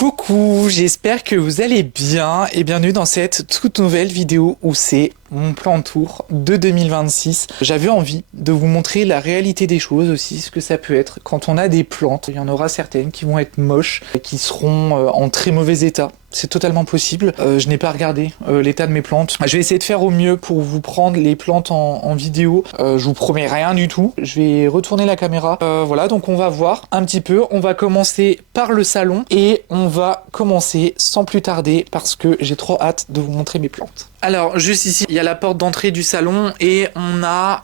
Coucou, j'espère que vous allez bien et bienvenue dans cette toute nouvelle vidéo où c'est mon plan tour de 2026. J'avais envie de vous montrer la réalité des choses aussi, ce que ça peut être quand on a des plantes. Il y en aura certaines qui vont être moches, qui seront en très mauvais état. C'est totalement possible. Je n'ai pas regardé l'état de mes plantes. Je vais essayer de faire au mieux pour vous prendre les plantes en vidéo. Je vous promets rien du tout. Je vais retourner la caméra. Voilà, donc on va voir un petit peu. On va commencer par le salon et on va commencer sans plus tarder parce que j'ai trop hâte de vous montrer mes plantes. Alors, juste ici, il y a la porte d'entrée du salon et on a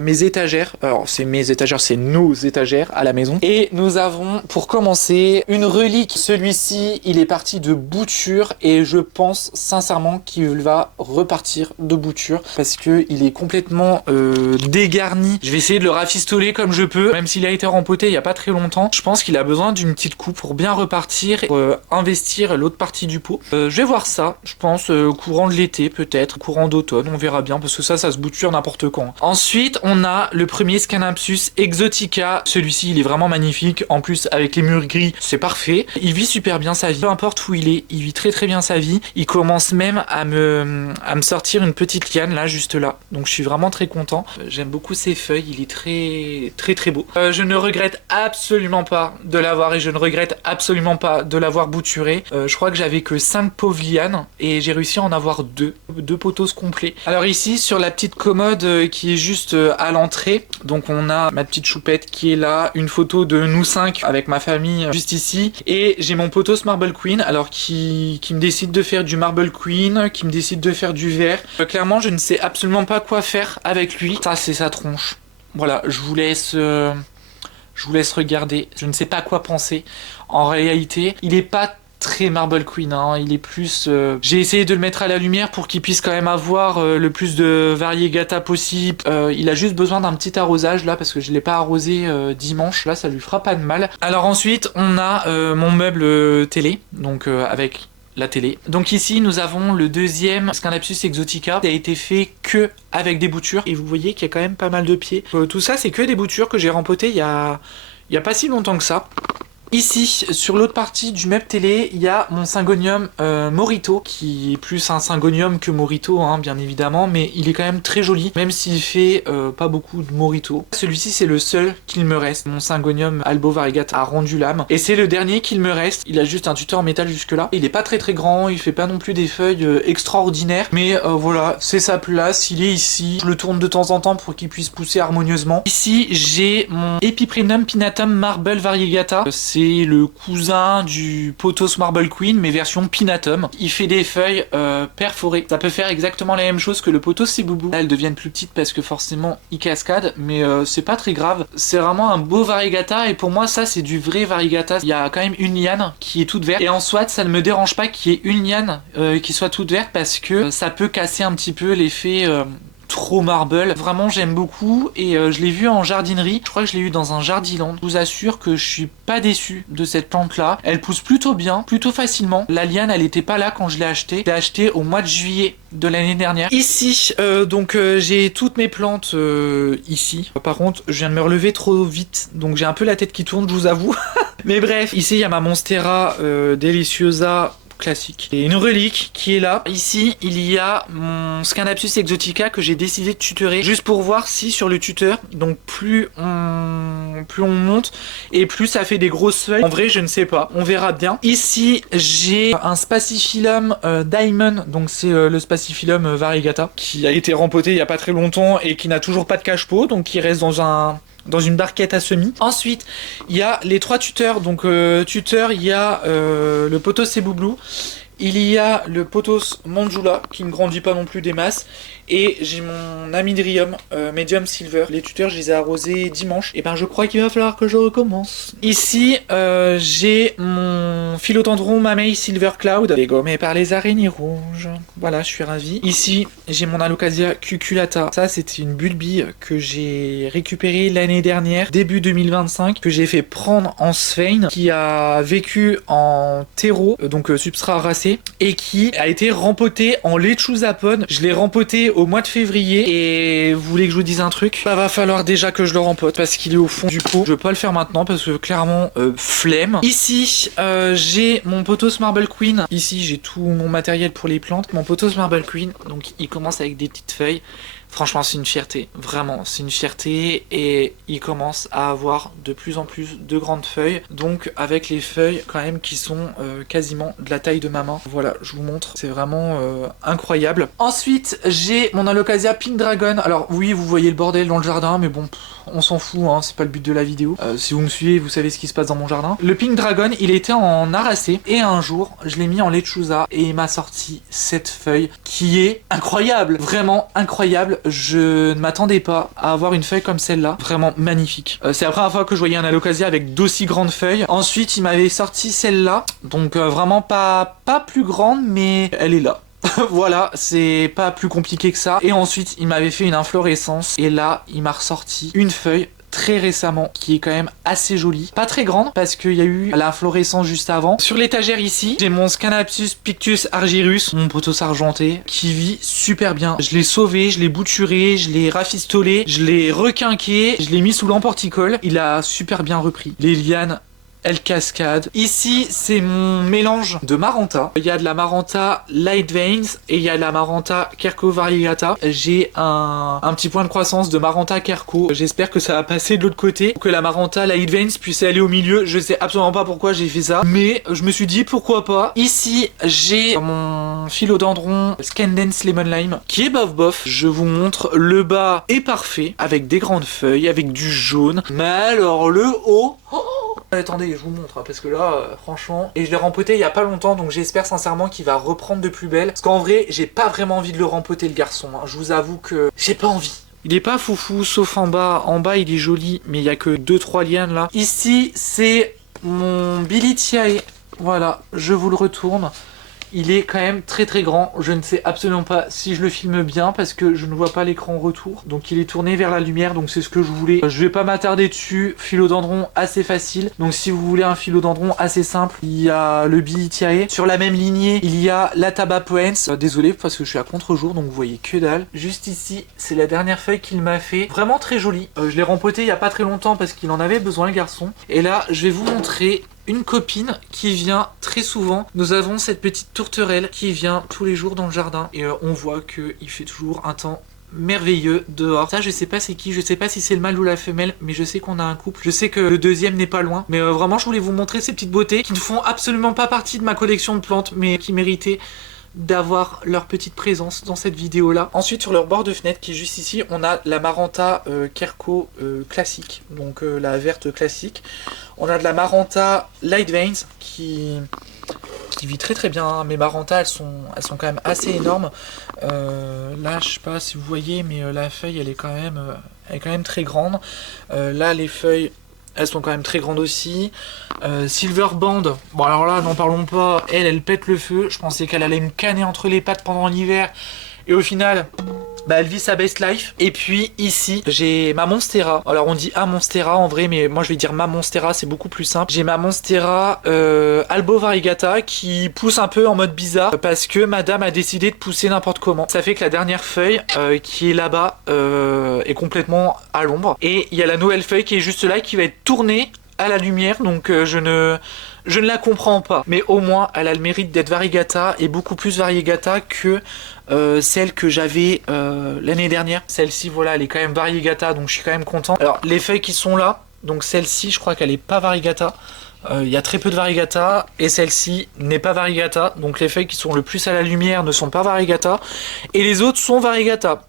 mes étagères. Alors, c'est mes étagères, c'est nos étagères à la maison. Et nous avons, pour commencer, une relique. Celui-ci, il est parti de bouture et je pense sincèrement qu'il va repartir de bouture parce qu'il est complètement dégarni. Je vais essayer de le rafistoler comme je peux, même s'il a été rempoté il n'y a pas très longtemps. Je pense qu'il a besoin d'une petite coupe pour bien repartir et investir l'autre partie du pot. Je vais voir ça, je pense, courant de l'été. Peut-être courant d'automne, on verra bien parce que ça se bouture n'importe quand. Ensuite on a le premier Scanampsus exotica, celui-ci il est vraiment magnifique, en plus avec les murs gris c'est parfait, il vit super bien sa vie, peu importe où il est, il vit très très bien sa vie, il commence même à me sortir une petite liane là, juste là, donc je suis vraiment très content, j'aime beaucoup ses feuilles, il est très très très beau. Je ne regrette absolument pas de l'avoir et je ne regrette absolument pas de l'avoir bouturé, je crois que j'avais que 5 pauvres lianes et j'ai réussi à en avoir 2 potos complets. Alors ici sur la petite commode qui est juste à l'entrée, donc on a ma petite choupette qui est là, une photo de nous 5 avec ma famille juste ici, et j'ai mon potos Marble Queen, alors qui me décide de faire du Marble Queen, qui me décide de faire du vert. Clairement je ne sais absolument pas quoi faire avec lui, ça c'est sa tronche. Voilà, je vous laisse regarder, je ne sais pas quoi penser. En réalité, il est pas très Marble Queen, hein. Il est plus... J'ai essayé de le mettre à la lumière pour qu'il puisse quand même avoir le plus de variegata possible. Il a juste besoin d'un petit arrosage là parce que je ne l'ai pas arrosé dimanche, là ça lui fera pas de mal. Alors ensuite on a mon meuble télé, donc avec la télé. Donc ici nous avons le deuxième Scanampsus exotica qui a été fait que avec des boutures et vous voyez qu'il y a quand même pas mal de pieds. Tout ça c'est que des boutures que j'ai rempotées il y a pas si longtemps que ça. Ici, sur l'autre partie du meuble télé, il y a mon Syngonium Morito, qui est plus un Syngonium que Morito, hein, bien évidemment, mais il est quand même très joli, même s'il fait pas beaucoup de Morito. Celui-ci, c'est le seul qu'il me reste. Mon Syngonium Albo Variegata a rendu l'âme, et c'est le dernier qu'il me reste. Il a juste un tuteur en métal jusque-là. Il est pas très très grand, il fait pas non plus des feuilles extraordinaires, mais voilà, c'est sa place, il est ici. Je le tourne de temps en temps pour qu'il puisse pousser harmonieusement. Ici, j'ai mon Epiprenum Pinnatum Marble Variegata. C'est le cousin du potos Marble Queen mais version Pinnatum. Il fait des feuilles perforées. Ça peut faire exactement la même chose que le potos Seboubou. Là elles deviennent plus petites parce que forcément ils cascadent, mais c'est pas très grave. C'est vraiment un beau variegata et pour moi ça c'est du vrai variegata. Il y a quand même une liane qui est toute verte et en soit ça ne me dérange pas qu'il y ait une liane qui soit toute verte parce que ça peut casser un petit peu l'effet trop marble. Vraiment j'aime beaucoup et je l'ai vu en jardinerie, je crois que je l'ai eu dans un jardiland. Je vous assure que je suis pas déçu de cette plante là, elle pousse plutôt bien, plutôt facilement. La liane elle était pas là quand je l'ai acheté, je l'ai acheté au mois de juillet de l'année dernière. Ici donc j'ai toutes mes plantes ici. Par contre je viens de me relever trop vite donc j'ai un peu la tête qui tourne, je vous avoue. Mais bref, ici il y a ma Monstera Deliciosa classique. Et une relique qui est là. Ici, il y a mon Scanampsus exotica que j'ai décidé de tutorer juste pour voir si sur le tuteur, donc plus on monte et plus ça fait des grosses feuilles. En vrai, je ne sais pas. On verra bien. Ici, j'ai un Spaciphyllum Diamond, donc c'est le Spaciphyllum variegata qui a été rempoté il n'y a pas très longtemps et qui n'a toujours pas de cache-pot, donc qui reste dans une barquette à semis. Ensuite, il y a les 3 tuteurs. Donc, tuteur, il y a le potos Seboubou, il y a le potos Manjula, qui ne grandit pas non plus des masses, et j'ai mon Amydrium Medium Silver. Les tuteurs, je les ai arrosés dimanche. Et ben, je crois qu'il va falloir que je recommence. Ici, j'ai mon Philodendron Mamei Silver Cloud, dégommé par les araignées rouges. Voilà, je suis ravi. Ici, j'ai mon Alocasia cuculata. Ça, c'était une bulbie que j'ai récupérée l'année dernière, début 2025, que j'ai fait prendre en Svein, qui a vécu en terreau, donc substrat racé, et qui a été rempoté en lechuzapone. Je l'ai rempoté au mois de février et vous voulez que je vous dise un truc? Bah va falloir déjà que je le rempote parce qu'il est au fond du pot. Je vais pas le faire maintenant parce que clairement flemme. Ici j'ai mon Pothos Marble Queen. Ici j'ai tout mon matériel pour les plantes. Mon Pothos Marble Queen, donc il commence avec des petites feuilles. Franchement c'est une fierté, vraiment c'est une fierté et il commence à avoir de plus en plus de grandes feuilles, donc avec les feuilles quand même qui sont quasiment de la taille de ma main. Voilà, je vous montre, c'est vraiment incroyable. Ensuite j'ai mon Alocasia Pink Dragon. Alors oui, vous voyez le bordel dans le jardin, mais bon, on s'en fout, hein, c'est pas le but de la vidéo. Si vous me suivez, vous savez ce qui se passe dans mon jardin. Le Pink Dragon, il était en aracé et un jour je l'ai mis en lechuza et il m'a sorti cette feuille qui est incroyable, vraiment incroyable. Je ne m'attendais pas à avoir une feuille comme celle-là, vraiment magnifique. C'est la première fois que je voyais un Alocasia avec d'aussi grandes feuilles. Ensuite il m'avait sorti celle-là, donc vraiment pas plus grande, mais elle est là. Voilà, c'est pas plus compliqué que ça. Et ensuite il m'avait fait une inflorescence et là il m'a ressorti une feuille très récemment qui est quand même assez jolie, pas très grande parce qu'il y a eu l'inflorescence juste avant. Sur l'étagère ici j'ai mon Scanapius Pictus Argyrus, mon pothos argenté qui vit super bien. Je l'ai sauvé, je l'ai bouturé, je l'ai rafistolé, je l'ai requinqué, je l'ai mis sous l'emporticole, il a super bien repris. Les lianes, elle cascade. Ici c'est mon mélange de Maranta. Il y a de la Maranta Light Veins et il y a de la Maranta Kerko Variegata. J'ai un petit point de croissance de Maranta Kerko. J'espère que ça va passer de l'autre côté pour que la Maranta Light Veins puisse aller au milieu. Je sais absolument pas pourquoi j'ai fait ça, mais je me suis dit pourquoi pas. Ici j'ai mon philodendron Scandence Lemon Lime qui est bof bof. Je vous montre, le bas est parfait avec des grandes feuilles, avec du jaune, mais alors le haut, attendez, je vous montre, parce que là, franchement... Et je l'ai rempoté il y a pas longtemps, donc j'espère sincèrement qu'il va reprendre de plus belle. Parce qu'en vrai, j'ai pas vraiment envie de le rempoter, le garçon. Hein. Je vous avoue que j'ai pas envie. Il est pas foufou, sauf en bas. En bas, il est joli, mais il y a que 2-3 lianes, là. Ici, c'est mon Bilitiae. Voilà, je vous le retourne. Il est quand même très très grand, je ne sais absolument pas si je le filme bien parce que je ne vois pas l'écran en retour. Donc il est tourné vers la lumière, donc c'est ce que je voulais. Je vais pas m'attarder dessus, philodendron assez facile. Donc si vous voulez un philodendron assez simple, il y a le Bilitiae. Sur la même lignée, il y a la Tabapoens. Désolé parce que je suis à contre-jour, donc vous voyez que dalle. Juste ici, c'est la dernière feuille qu'il m'a fait. Vraiment très jolie. Je l'ai rempoté il y a pas très longtemps parce qu'il en avait besoin le garçon. Et là, je vais vous montrer une copine qui vient très souvent. Nous avons cette petite tourterelle qui vient tous les jours dans le jardin et on voit qu'il fait toujours un temps merveilleux dehors. Ça je sais pas c'est qui, je sais pas si c'est le mâle ou la femelle, mais je sais qu'on a un couple. Je sais que le deuxième n'est pas loin, mais vraiment je voulais vous montrer ces petites beautés qui ne font absolument pas partie de ma collection de plantes, mais qui méritaient d'avoir leur petite présence dans cette vidéo là. Ensuite sur leur bord de fenêtre qui est juste ici, on a la Maranta Kerko classique, donc la verte classique. On a de la Maranta Light Veins qui vit très très bien, hein. Mes Maranta elles sont quand même assez énormes. Là je sais pas si vous voyez, mais la feuille elle est quand même très grande. Là les feuilles elles sont quand même très grandes aussi. Silver Band, bon alors là n'en parlons pas, elle pète le feu. Je pensais qu'elle allait me canner entre les pattes pendant l'hiver et au final bah, elle vit sa best life. Et puis ici j'ai ma Monstera. Alors on dit Monstera en vrai, mais moi je vais dire ma Monstera, c'est beaucoup plus simple. J'ai ma Monstera Albo Variegata qui pousse un peu en mode bizarre parce que madame a décidé de pousser n'importe comment. Ça fait que la dernière feuille qui est là-bas est complètement à l'ombre. Et il y a la nouvelle feuille qui est juste là qui va être tournée à la lumière, donc je ne la comprends pas, mais au moins elle a le mérite d'être variegata et beaucoup plus variegata que celle que j'avais l'année dernière. Celle-ci voilà, elle est quand même variegata, donc je suis quand même content. Alors les feuilles qui sont là, donc celle-ci je crois qu'elle est pas variegata. Il y a très peu de variegata et celle-ci n'est pas variegata, donc les feuilles qui sont le plus à la lumière ne sont pas variegata et les autres sont variegata.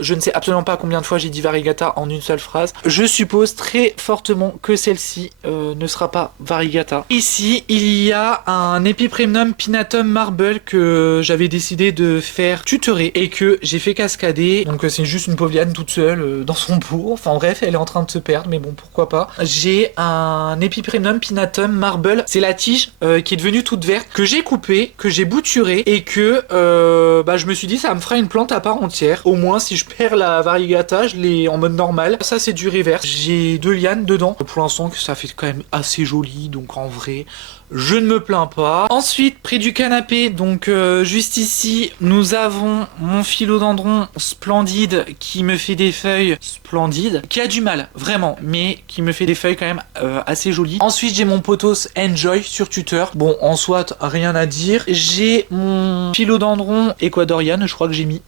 Je ne sais absolument pas combien de fois j'ai dit variegata en une seule phrase. Je suppose très fortement que celle-ci ne sera pas variegata. Ici, il y a un Epipremnum Pinnatum Marble que j'avais décidé de faire tutorer et que j'ai fait cascader. Donc c'est juste une pauviane toute seule dans son pot. Enfin bref, elle est en train de se perdre, mais bon, pourquoi pas. J'ai un Epipremnum Pinnatum Marble. C'est la tige qui est devenue toute verte, que j'ai coupée, que j'ai bouturée et que je me suis dit ça me fera une plante à part entière. Au moins, si si je perds la variegata, je l'ai en mode normal. Ça c'est du reverse. J'ai 2 lianes dedans. Pour l'instant que ça fait quand même assez joli, donc en vrai je ne me plains pas. Ensuite, près du canapé, donc juste ici, nous avons mon philodendron splendide qui me fait des feuilles splendides, qui a du mal, vraiment, mais qui me fait des feuilles quand même assez jolies. Ensuite, j'ai mon pothos Enjoy sur tuteur. Bon, en soit, rien à dire. J'ai mon philodendron Ecuadorian, je crois que j'ai mis.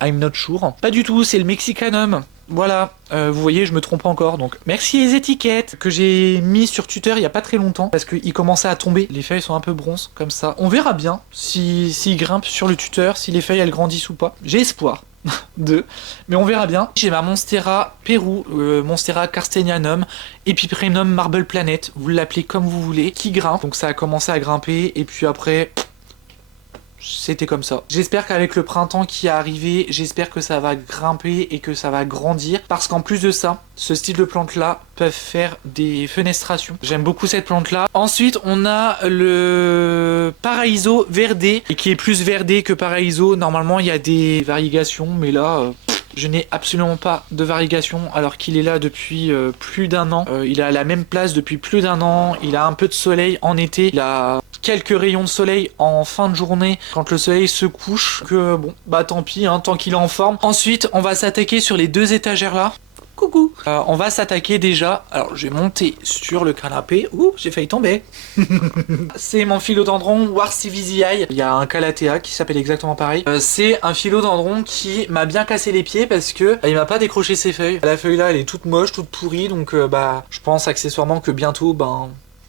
I'm not sure. Pas du tout, c'est le Mexicanum. Voilà, vous voyez, je me trompe encore. Donc, merci les étiquettes que j'ai mis sur tuteur il y a pas très longtemps parce qu'il commençait à tomber. Les feuilles sont un peu bronze, comme ça. On verra bien s'il grimpe sur le tuteur, si les feuilles elles grandissent ou pas. J'ai espoir. Mais on verra bien. J'ai ma Monstera Pérou, Monstera Carstenianum, Epiprenum Marble Planet, vous l'appelez comme vous voulez, qui grimpe. Donc ça a commencé à grimper et puis après... c'était comme ça. J'espère qu'avec le printemps qui est arrivé, j'espère que ça va grimper et que ça va grandir. Parce qu'en plus de ça, ce style de plante là peuvent faire des fenestrations. J'aime beaucoup cette plante là. Ensuite, on a le Paraiso verdé, qui est plus verdé que Paraiso. Normalement, il y a des variégations, mais là... je n'ai absolument pas de variegation alors qu'il est là depuis plus d'1 an. Il est à la même place depuis plus d'1 an. Il a un peu de soleil en été. Il a quelques rayons de soleil en fin de journée quand le soleil se couche. Que bon, bah tant pis, hein, tant qu'il est en forme. Ensuite, on va s'attaquer sur les 2 étagères là. Coucou. On va s'attaquer déjà. Alors, je vais monter sur le canapé. Ouh, j'ai failli tomber. C'est mon philodendron Warcivizii. Il y a un Calathea qui s'appelle exactement pareil. C'est un philodendron qui m'a bien cassé les pieds parce que il m'a pas décroché ses feuilles. La feuille là, elle est toute moche, toute pourrie. Donc, bah, je pense accessoirement que bientôt, ben,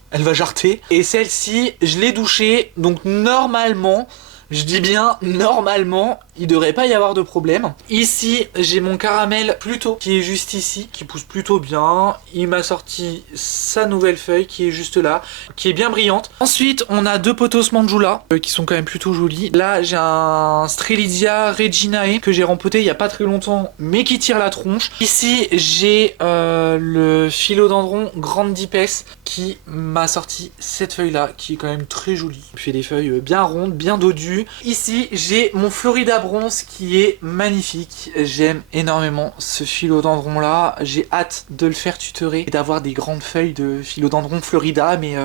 elle va jarter. Et celle-ci, je l'ai douchée. Donc, normalement... je dis bien normalement, il devrait pas y avoir de problème. Ici, j'ai mon caramel Pluto qui est juste ici, qui pousse plutôt bien. Il m'a sorti sa nouvelle feuille qui est juste là, qui est bien brillante. Ensuite, on a 2 pothos Manjula qui sont quand même plutôt jolis. Là, j'ai un Strelitzia Reginae que j'ai rempoté il y a pas très longtemps, mais qui tire la tronche. Ici, j'ai le philodendron Grande Dipes qui m'a sorti cette feuille là, qui est quand même très jolie. Il fait des feuilles bien rondes, bien dodues. Ici, j'ai mon Florida Bronze qui est magnifique. J'aime énormément ce philodendron là. J'ai hâte de le faire tutorer et d'avoir des grandes feuilles de philodendron Florida, mais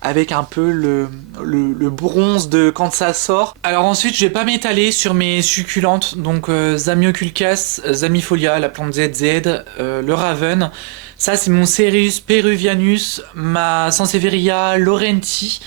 avec un peu le bronze de quand ça sort. Alors ensuite, je vais pas m'étaler sur mes succulentes. Donc Zamioculcas, Zamifolia, la plante ZZ, le Raven. Ça, c'est mon Cereus peruvianus, ma Sansevieria laurenti.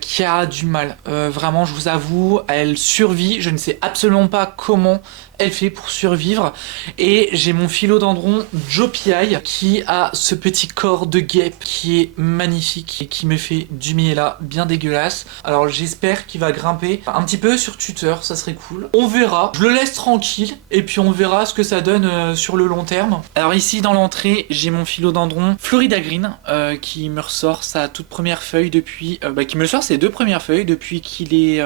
Qui a du mal, vraiment je vous avoue, elle survit, je ne sais absolument pas comment elle fait pour survivre. Et j'ai mon philodendron Jopi qui a ce petit corps de guêpe qui est magnifique et qui me fait du miela bien dégueulasse. Alors j'espère qu'il va grimper un petit peu sur tuteur, ça serait cool. On verra, je le laisse tranquille et puis on verra ce que ça donne sur le long terme. Alors ici dans l'entrée, j'ai mon philodendron Florida Green qui me ressort sa toute première feuille depuis... qui me sort ses 2 premières feuilles depuis qu'il est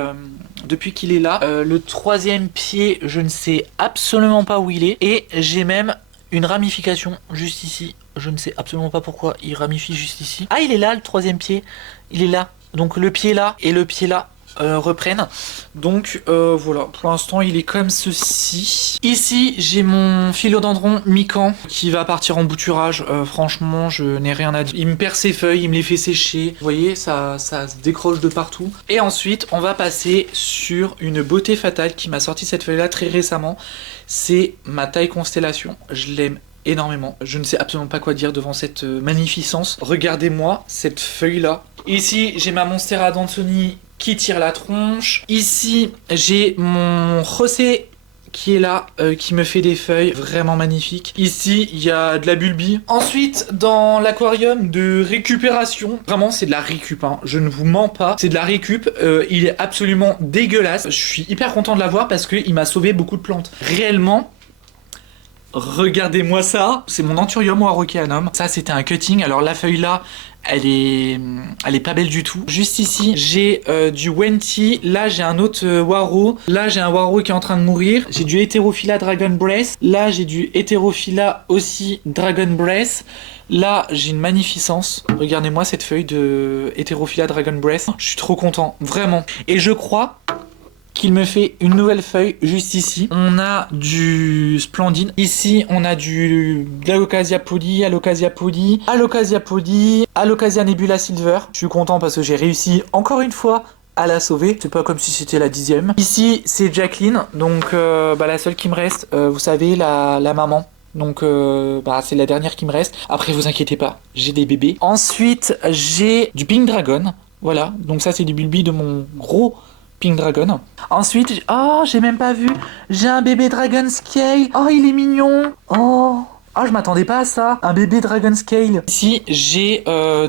là. Le 3e pied, je ne sais absolument pas où il est. Et j'ai même une ramification juste ici. Je ne sais absolument pas pourquoi il ramifie juste ici. Ah, il est là, le 3e pied. Il est là. Donc le pied là et le pied là reprennent. Donc voilà, pour l'instant il est comme ceci. Ici j'ai mon philodendron Mikan qui va partir en bouturage. Franchement je n'ai rien à dire. Il me perd ses feuilles, il me les fait sécher. Vous voyez, ça se décroche de partout. Et ensuite on va passer sur une beauté fatale qui m'a sorti cette feuille là très récemment. C'est ma taille constellation. Je l'aime énormément. Je ne sais absolument pas quoi dire devant cette magnificence. Regardez-moi cette feuille là. Ici j'ai ma Monstera d'Anthony qui tire la tronche. Ici j'ai mon José qui est là, qui me fait des feuilles vraiment magnifiques. Ici il y a de la bulbie. Ensuite dans l'aquarium de récupération, vraiment c'est de la récup, hein. Je ne vous mens pas, c'est de la récup. Il est absolument dégueulasse. Je suis hyper content de l'avoir parce qu'il m'a sauvé beaucoup de plantes. Réellement, regardez-moi ça, c'est mon Anthurium Warockeanum. Ça c'était un cutting, alors la feuille là elle est pas belle du tout. Juste ici j'ai du Wenti, là j'ai un autre Waro, là j'ai un Waro qui est en train de mourir, j'ai du Heterophila Dragon Breath, là j'ai du Heterophila aussi Dragon Breath, là j'ai une magnificence, regardez-moi cette feuille de Heterophila Dragon Breath, je suis trop content, vraiment. Et je crois qu'il me fait une nouvelle feuille juste ici. On a du Splendide. Ici, on a de l'Alocasia Poly, Alocasia Poly, Alocasia Poly, Alocasia Nebula Silver. Je suis content parce que j'ai réussi encore une fois à la sauver. C'est pas comme si c'était la 10e. Ici, c'est Jacqueline, donc la seule qui me reste. Vous savez, la maman. Donc c'est la dernière qui me reste. Après, vous inquiétez pas, j'ai des bébés. Ensuite, j'ai du Pink Dragon. Voilà, donc ça c'est du Bulbi de mon gros Pink Dragon. Ensuite, oh, j'ai même pas vu. J'ai un bébé Dragon Scale. Oh, il est mignon. Oh, je m'attendais pas à ça. Un bébé Dragon Scale. Ici, j'ai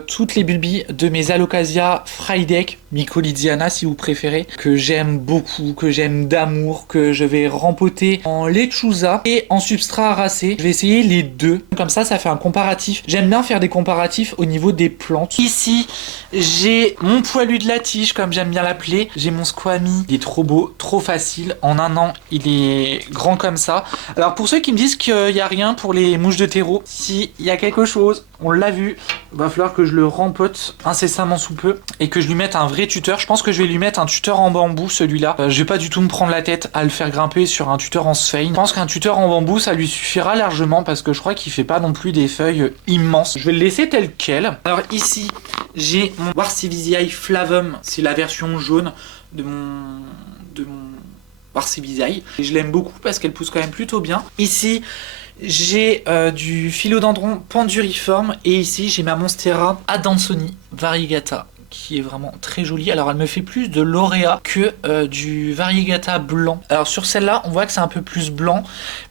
toutes les Bulbi de mes Alocasia Frydek, Mycolidiana si vous préférez, que j'aime beaucoup, que j'aime d'amour, que je vais rempoter en lechuza et en substrat racé. Je vais essayer les deux. Comme ça fait un comparatif. J'aime bien faire des comparatifs au niveau des plantes. Ici, j'ai mon poilu de la tige, comme j'aime bien l'appeler. J'ai mon Squammy. Il est trop beau, trop facile. En un an, il est grand comme ça. Alors, pour ceux qui me disent qu'il n'y a rien pour les mouches de terreau, si il y a quelque chose, on l'a vu, va falloir que je le rempote incessamment sous peu et que je lui mette un vrai tuteur. Je pense que je vais lui mettre un tuteur en bambou, celui-là. Je vais pas du tout me prendre la tête à le faire grimper sur un tuteur en sphène. Je pense qu'un tuteur en bambou, ça lui suffira largement parce que je crois qu'il fait pas non plus des feuilles immenses. Je vais le laisser tel quel. Alors ici, j'ai mon Warciviziae Flavum, c'est la version jaune de mon Warciviziae. Et je l'aime beaucoup parce qu'elle pousse quand même plutôt bien. Ici, j'ai du Philodendron Panduriforme et ici j'ai ma Monstera Adansoni Variegata qui est vraiment très jolie. Alors elle me fait plus de lauréat que du Variegata blanc. Alors sur celle-là on voit que c'est un peu plus blanc,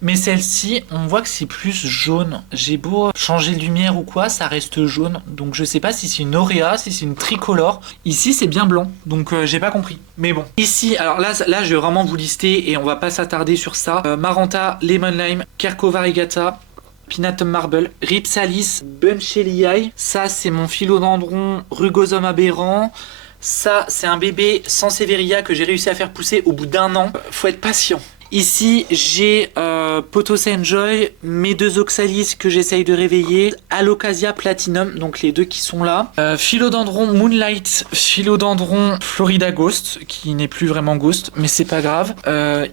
mais celle-ci on voit que c'est plus jaune. J'ai beau changer de lumière ou quoi, ça reste jaune. Donc je sais pas si c'est une auréa, si c'est une tricolore. Ici c'est bien blanc, donc j'ai pas compris. Mais bon. Ici, alors là je vais vraiment vous lister et on va pas s'attarder sur ça. Maranta, Lemon Lime, Kerko Variegata, Pinatum Marble, Ripsalis, Buncheliae. Ça, c'est mon Philodendron Rugosum aberrant. Ça, c'est un bébé Sansevieria que j'ai réussi à faire pousser au bout d'un an. Faut être patient. Ici, j'ai Pothos Enjoy, mes deux Oxalis que j'essaye de réveiller, Alocasia Platinum, donc les deux qui sont là, Philodendron Moonlight, Philodendron Florida Ghost, qui n'est plus vraiment Ghost, mais c'est pas grave.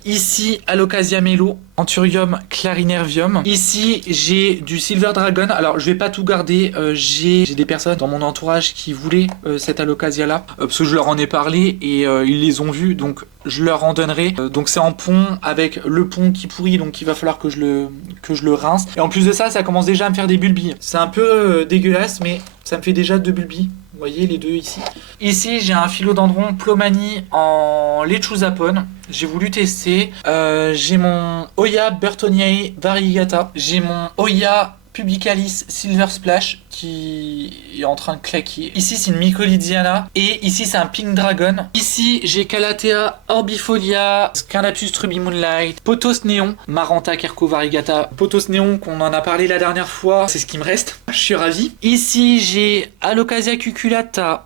Ici, Alocasia Melo, Anthurium Clarinervium. Ici, j'ai du Silver Dragon. Alors, je vais pas tout garder. J'ai des personnes dans mon entourage qui voulaient cette Alocasia-là, parce que je leur en ai parlé et ils les ont vus, donc je leur en donnerai. Donc c'est en pont avec le pont qui pourrit, donc il va falloir que je le rince. Et en plus de ça, ça commence déjà à me faire des bulbilles. C'est un peu dégueulasse, mais ça me fait déjà 2 bulbilles. Vous voyez les deux ici. Ici, j'ai un Philodendron Plomani en lechuzapone. J'ai voulu tester. J'ai mon Oya Burtoniae Variegata. J'ai mon Oya Publicalis Silver Splash qui est en train de claquer. Ici c'est une Mycolidiana et ici c'est un Pink Dragon. Ici j'ai Calathea Orbifolia, Scarlapus Truby Moonlight, Pothos Néon, Maranta Kerko Variegata, Pothos Néon qu'on en a parlé la dernière fois, c'est ce qui me reste. Je suis ravi. Ici j'ai Alocasia Cuculata.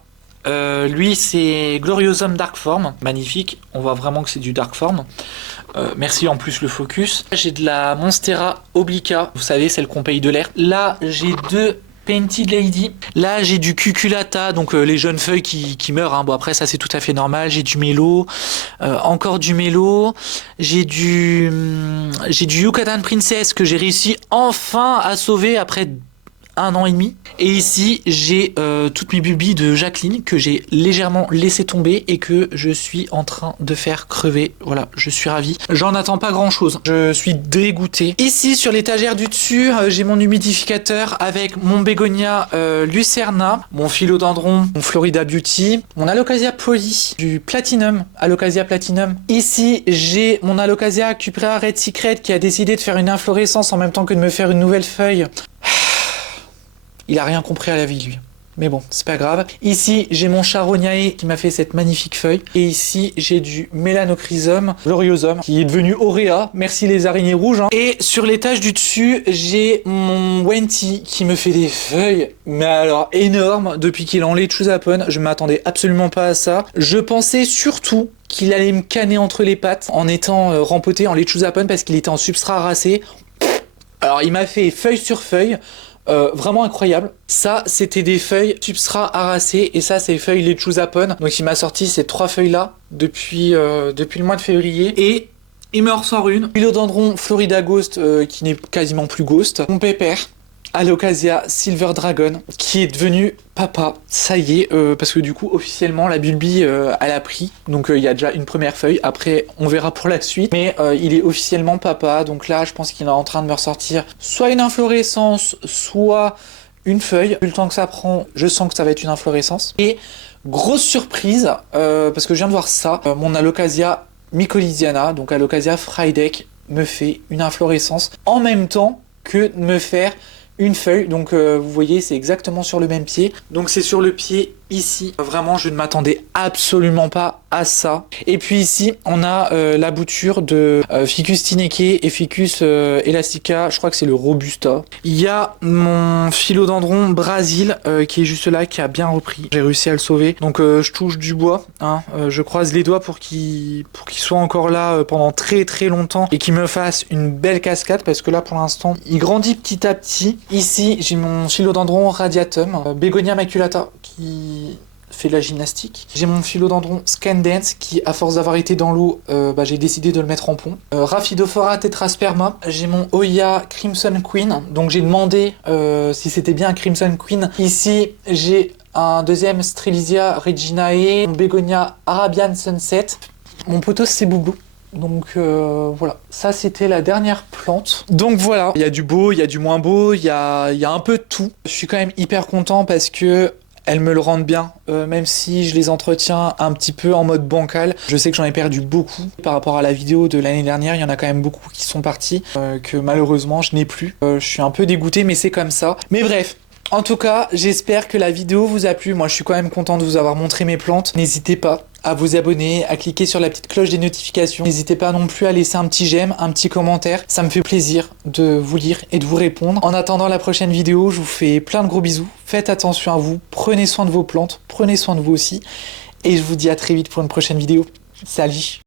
Lui c'est Gloriosum Dark Form, magnifique, on voit vraiment que c'est du Dark Form. Merci en plus le focus. J'ai de la Monstera Obliqua, vous savez celle qu'on paye de l'air. Là j'ai 2 Painted Lady. Là j'ai du Cuculata, donc les jeunes feuilles qui meurent, hein. Bon après ça c'est tout à fait normal. J'ai du Mélo, encore du Mélo. J'ai du Yucatan Princess que j'ai réussi enfin à sauver après 1 an et demi. Et ici j'ai toutes mes bulbilles de Jacqueline que j'ai légèrement laissé tomber et que je suis en train de faire crever. Voilà, je suis ravi. J'en attends pas grand chose, je suis dégoûté. Ici sur l'étagère du dessus, j'ai mon humidificateur avec mon bégonia Lucerna, mon Philodendron, mon Florida Beauty, mon Alocasia Poly, du Platinum, Alocasia Platinum. Ici j'ai mon Alocasia Cuprea Red Secret qui a décidé de faire une inflorescence en même temps que de me faire une nouvelle feuille. Il a rien compris à la vie, lui. Mais bon, c'est pas grave. Ici, j'ai mon Charoniae qui m'a fait cette magnifique feuille. Et ici, j'ai du Mélanochrysum Gloriosum qui est devenu Auréa. Merci les araignées rouges. Hein. Et sur l'étage du dessus, j'ai mon Wenty qui me fait des feuilles, mais alors énormes, depuis qu'il est en lechuzapone. Je m'attendais absolument pas à ça. Je pensais surtout qu'il allait me canner entre les pattes en étant rempoté en lechuzapone parce qu'il était en substrat racé. Alors, il m'a fait feuille sur feuille. Vraiment incroyable. Ça, c'était des feuilles substrat aracées, et ça, c'est les feuilles Lechuzapon. Donc il m'a sorti ces 3 feuilles-là depuis le mois de février. Et il me ressort une. Philodendron Florida Ghost, qui n'est quasiment plus Ghost. Mon pépère. Alocasia Silver Dragon, qui est devenu papa, ça y est, parce que du coup officiellement la Bulbie elle a pris, donc il y a déjà une première feuille, après on verra pour la suite, mais il est officiellement papa, donc là je pense qu'il est en train de me ressortir soit une inflorescence, soit une feuille. Vu le temps que ça prend, je sens que ça va être une inflorescence. Et grosse surprise, parce que je viens de voir ça, mon Alocasia mycolisiana, donc Alocasia Frydek, me fait une inflorescence en même temps que de me faire une feuille. Donc vous voyez, c'est exactement sur le même pied, donc c'est sur le pied ici. Vraiment, je ne m'attendais absolument pas à ça. Et puis ici on a la bouture de Ficus tineke et Ficus elastica, je crois que c'est le Robusta. Il y a mon philodendron Brésil qui est juste là, qui a bien repris, j'ai réussi à le sauver, donc je touche du bois, hein. Je croise les doigts pour qu'il soit encore là pendant très très longtemps et qu'il me fasse une belle cascade, parce que là pour l'instant il grandit petit à petit. Ici j'ai mon philodendron radiatum, Begonia maculata, qui fait de la gymnastique. J'ai mon philodendron Scandence qui, à force d'avoir été dans l'eau, j'ai décidé de le mettre en pont. Rhaphidophora tetrasperma. J'ai mon Oya Crimson Queen, donc j'ai demandé si c'était bien un Crimson Queen. Ici j'ai un deuxième Strelizia reginae, mon Begonia Arabian Sunset, mon potos c'est Boubou. Donc voilà, ça c'était la dernière plante. Donc voilà, il y a du beau, il y a du moins beau, il y a un peu de tout. Je suis quand même hyper content parce que elles me le rendent bien, même si je les entretiens un petit peu en mode bancal. Je sais que j'en ai perdu beaucoup par rapport à la vidéo de l'année dernière, il y en a quand même beaucoup qui sont partis, que malheureusement je n'ai plus. Je suis un peu dégoûté, mais c'est comme ça. Mais bref, en tout cas, j'espère que la vidéo vous a plu. Moi, je suis quand même content de vous avoir montré mes plantes. N'hésitez pas à vous abonner, à cliquer sur la petite cloche des notifications. N'hésitez pas non plus à laisser un petit j'aime, un petit commentaire. Ça me fait plaisir de vous lire et de vous répondre. En attendant la prochaine vidéo, je vous fais plein de gros bisous. Faites attention à vous, prenez soin de vos plantes, prenez soin de vous aussi. Et je vous dis à très vite pour une prochaine vidéo. Salut!